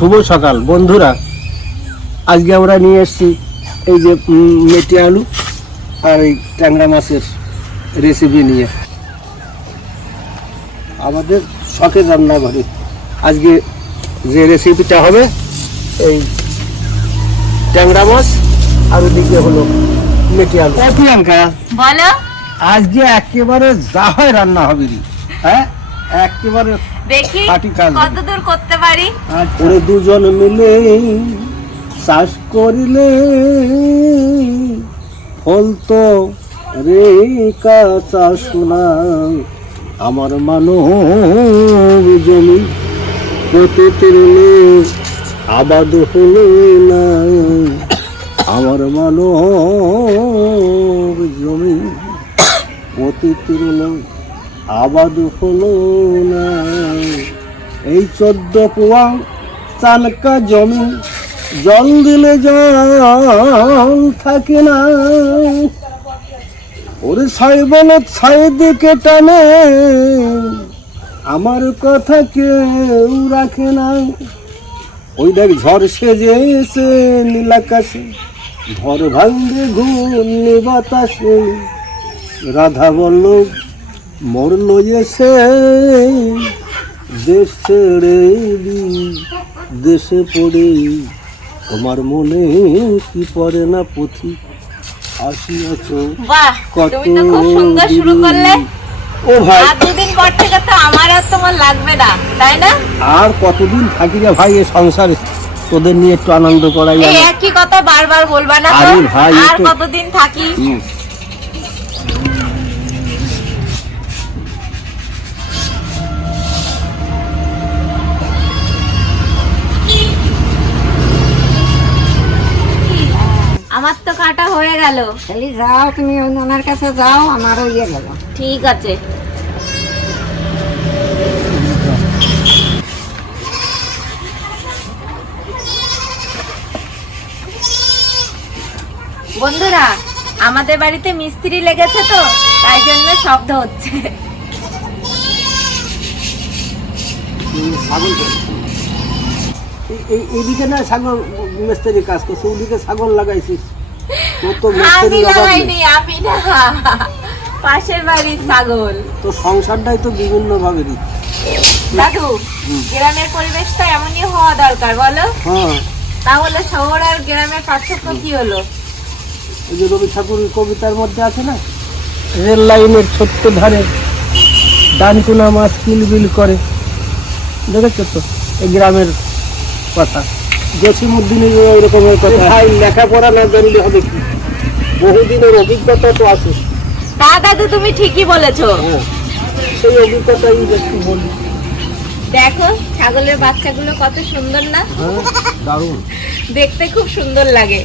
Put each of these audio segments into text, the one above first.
শুভ সকাল। বন্ধুরা আজকে আমরা নিয়ে এসেছি এই যে মেটে আলু আর এই ট্যাংরা মাছের রেসিপি নিয়ে। আমাদের শখের রান্নাঘরে আজকে যে রেসিপিটা হবে এই ট্যাংরা মাছ আর ওদিকে হলো মেটে আলু। প্রিয়াঙ্কা বলো। আজকে একেবারে যা হয় রান্না হবে রে। হ্যাঁ? একেবারে দেখি খাঁটি কত দূর করতে পারি। ওরে দুজন মিলে চাষ করিলে ফল তো রে কাঁচা সোনা। আমার মানব জমি প্রতি তিরলে আবাদ হলো না। আমার মানব জমি প্রতি তিরলে আবাদ হলো না। এই চোদ্দ পোয়া চানকা জমি, জল দিলে জল থাকে না। ওরে ছাই বলো ছাই দিকে টানে, আমার কথা কেউ রাখে না। ওই দেখ ঝড় সেজে এসে নীলাকাশে ঝড় ভাঙ্গে ঘূর্ণি বাতাসে। রাধা বল্লভ মরল এসে দেশ ছেড়ে দেশে পড়ে। তোমার মনে কি পড়ে না পুঁথি? আসিয়াছ বাহ কত সুন্দর শুরু করলে। ও ভাই। আর দুদিন পর থেকে তো আমার আর তোমার লাগবে না তাই না? আর কতদিন থাকি রে ভাই এ সংসারে? তোদের নিয়ে একটু আনন্দ করাই একই কথা বারবার বলবা না আরে ভাই, আর কতদিন থাকি? আমার তো কাটা হয়ে গেল। খালি যাও তুমি ওই ওনার কাছে যাও আমারও ইয়ে গেল। ঠিক আছে। বন্ধুরা আমাদের বাড়িতে মিস্ত্রি লেগেছে তো তাই জন্য শব্দ হচ্ছে। এই এই- এই এইদিকে না ছাগল মিস্ত্রি কাজ করছে ওদিকে ছাগল লাগাইছিস। তোর তো মিস্ত্রি লাগাইনি আমি না। পাশের বাড়ির ছাগল। তোর সংসারটাই তো বিভিন্ন ভাবেরই দাদু গ্রামের পরিবেশটা এমনই হওয়া দরকার বলো? হ্যাঁ। তাহলে শহর আর গ্রামের পার্থক্য কি হলো? ওই যে রবি ঠাকুরের কবিতার মধ্যে আছে না? রেল লাইনের ছোট্ট ধারে ডানকুনা মাছ কিলবিল করে। দেখেছ তো? এই গ্রামের কথা। জসিমুদ্দিনের ওই রকমের কথা। ভাই লেখাপড়া না জানলে হবে কি? বহুদিনের অভিজ্ঞতা তো আছে। তা দাদু তুমি ঠিকই বলেছ। হ্যাঁ সেই অভিজ্ঞতাই একটু বলি। দেখো ছাগলের বাচ্চাগুলো কত সুন্দর না? হ্যাঁ দারুণ। দেখতে খুব সুন্দর লাগে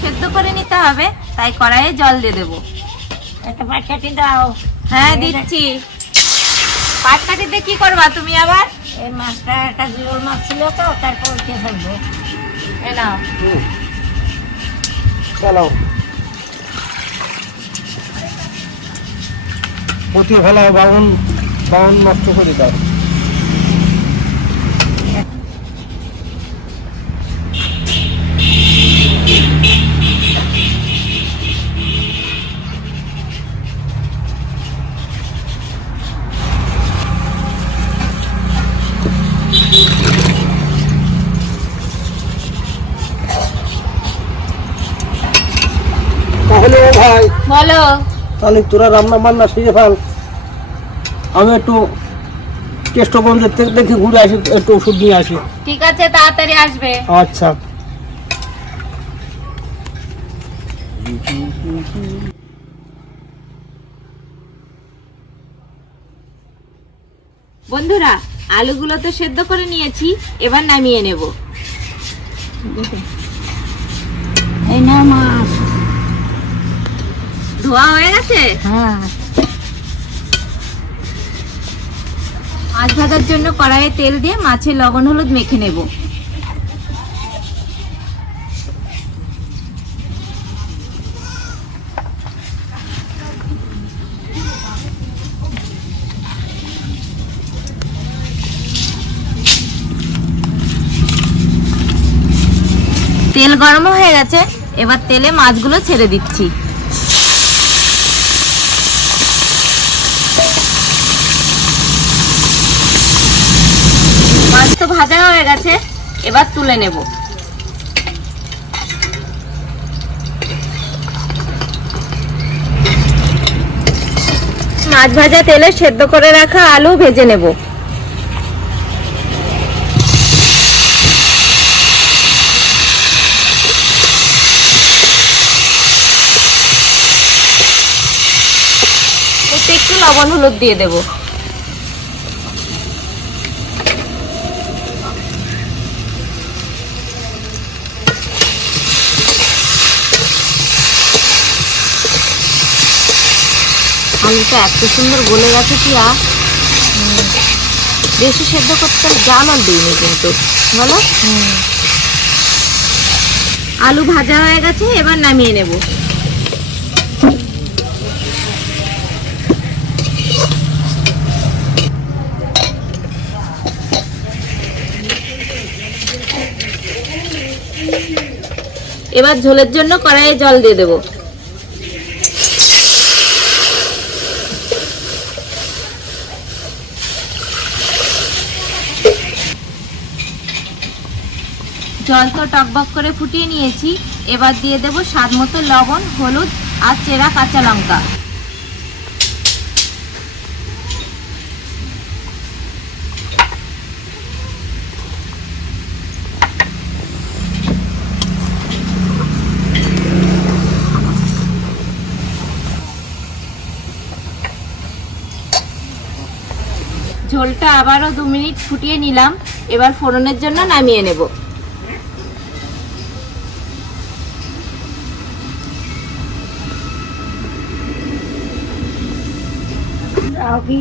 সেদ্ধ করে নিতে হবে তাই কড়াইয়ে জল দিয়ে দেবো। একটা দাও। হ্যাঁ দিচ্ছি। পাট কাটিতে কি করবা তুমি আবার? এই মাছটা একটা জিওল মাছ ছিল তো তারপর উঠে ফেলব। এ নাও। হুম। চালাও। প্রতি ফেলায় বাউন বাউন নষ্ট করে দাও। তাহলে তোরা রান্না বান্না শিখে ফেল। আমি একটু কেষ্টগঞ্জের থেকে দেখি ঘুরে আসি একটু ওষুধ নিয়ে আসি। ঠিক আছে তাড়াতাড়ি আসবে। আচ্ছা। বন্ধুরা আলুগুলো তো সেদ্ধ করে নিয়েছি এবার নামিয়ে নেব। এই না মাছ ধোয়া হয়ে গেছে? হ্যাঁ। মাছ ভাজার জন্য কড়াইয়ে তেল দিয়ে মাছের লবণ হলুদ মেখে নেব। তেল গরম হয়ে গেছে, এবার তেলে মাছগুলো ছেড়ে দিচ্ছি। হয়ে গেছে এবার তুলে নেব। মাছ ভাজা তেলে সেদ্ধ করে রাখা আলু ভেজে নেব। একটু লবণ হলুদ দিয়ে দেব। আলুটা এত সুন্দর গলে গেছে কি আর? বেশি সেদ্ধ করতে জানল দিইনি কিন্তু। বলো? আলু ভাজা হয়ে গেছে, এবার নামিয়ে নেব। এবার ঝোলের জন্য কড়াইয়ে জল দিয়ে দেবো। জল তো টকবক করে ফুটিয়ে নিয়েছি। এবার দিয়ে দেব স্বাদ মতো লবণ, হলুদ আর চেরা কাঁচা লঙ্কা। ঝোলটা আবারও দু মিনিট ফুটিয়ে নিলাম। এবার ফোড়নের জন্য নামিয়ে নেব। কি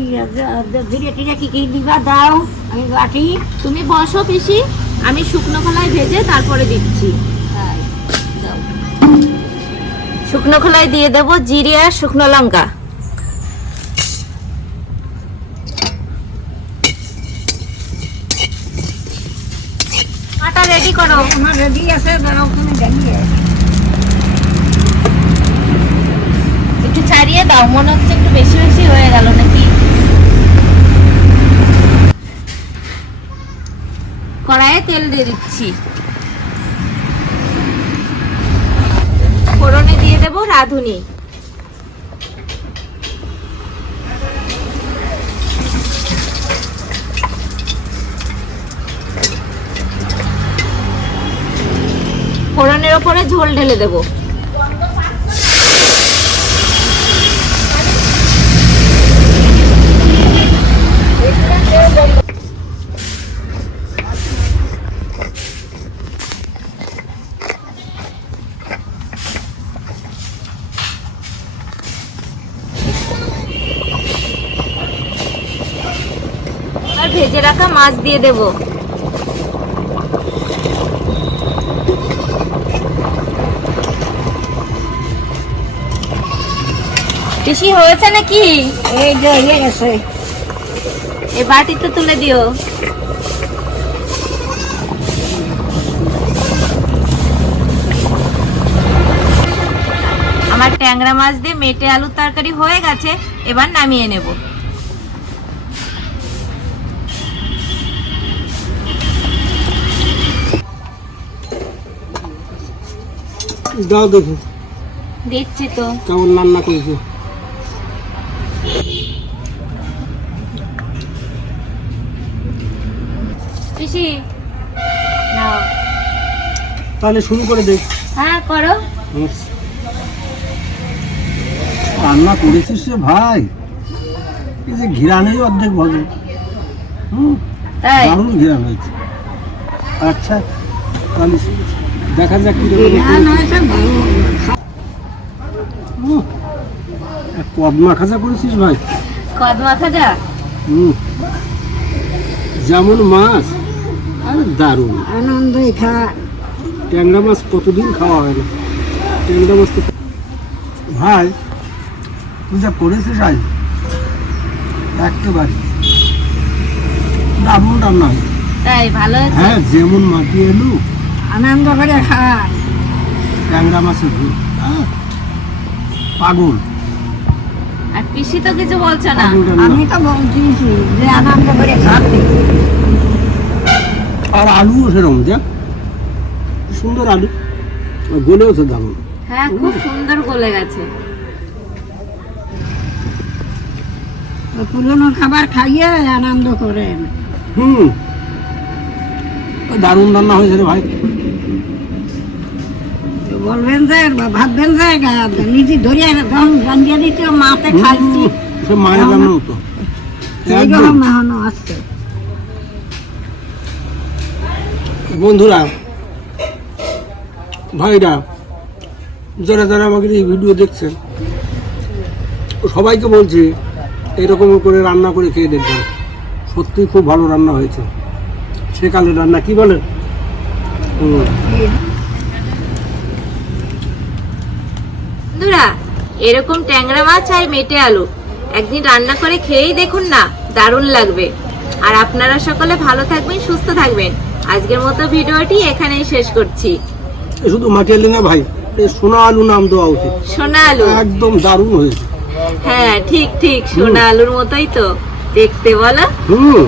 ধীরে কি কি দিবা? দাও। আমি বাটি। তুমি বসো পিসি। আমি শুকনো খোলায় ভেজে তারপরে দিচ্ছি। শুকনো খোলায় দিয়ে দেব জিরে আর শুকনো লঙ্কা। আটা রেডি করো। আমার রেডি আছে তুমি দাঁড়িয়ে একটু ছাড়িয়ে দাও, মনে হচ্ছে একটু বেশি বেশি হয়ে গেল নাকি? কড়াইয়ে তেল দিয়ে দিচ্ছি। ফোড়নে দিয়ে দেব রাঁধুনি। ফোড়নের ওপরে ঝোল ঢেলে দেবো আর ভেজে রাখা মাছ দিয়ে দেব। বেশি হয়েছে নাকি? এই যে হয়ে গেছে। বাটিতে তুলে দিও। আমার ট্যাংরা মাছ দিয়ে মেটে আলুর তরকারি হয়ে গেছে এবার নামিয়ে নেব। দাও দেখি। দিচ্ছি তো। কেমন রান্না করেছে? তাহলে শুরু করে দে। হ্যাঁ করো। রান্না করেছিস রে ভাই। এই যে ঘিরানেই অর্ধেক ভজন হুম দারুণ ঘিরান হয়েছে। আচ্ছা তাহলে দেখা যাক কি কদমা খাজা করেছিস ভাই। কদমা খাজা হুম। যেমন মাছ আর দারুণ। আনন্দ খা ট্যাংরা মাছ কতদিন খাওয়া হয় না? ট্যাংরা মাছ তো ভাই তুই যা করেছিস আজ একেবারে। দারুণ রান্না হয়েছে তাই ভালো হ্যাঁ যেমন মাটি এলু আনন্দ করে খায়। ট্যাংরা মাছের ঝোল পাগল। আর পিসি তো কিছু বলছো না। আমি তো বলছি যে আনন্দ করে খাবে আর আলুও সেরকম দেখ। সুন্দর আলু। গলেও তো দারুণ। হ্যাঁ খুব সুন্দর গলে গেছে। পুরনো খাবার খাইয়ে আনন্দ করেন। হুম। দারুণ রান্না হয়েছে রে ভাই। বলবেন যে ভাববেন যে নিজে ধরিয়ে যখন রান্ধিয়ে দিতে মাতে খাইছি। সে মায়ের রান্না হতো এইগুলো একদম। আসছে বন্ধুরা ভাইরা যারা যারা আমাকে এই ভিডিও দেখছেন সবাইকে বলছি এরকম করে রান্না করে খেয়ে দেখবেন। সত্যি খুব ভালো রান্না হয়েছে। সেকালের রান্না কি বলেন? বন্ধুরা এরকম ট্যাংরা মাছ আর মেটে আলু একদিন রান্না করে খেয়েই দেখুন না দারুণ লাগবে। আর আপনারা সকলে ভালো থাকবেন সুস্থ থাকবেন। আজকের মতো ভিডিওটি এখানেই শেষ করছি। শুধু মাটি আলু না ভাই সোনা আলু নাম দেওয়া উচিত। সোনা আলু? একদম দারুণ হয়েছে। হ্যাঁ ঠিক ঠিক সোনা আলুর মতোই তো দেখতে বলো। হুম।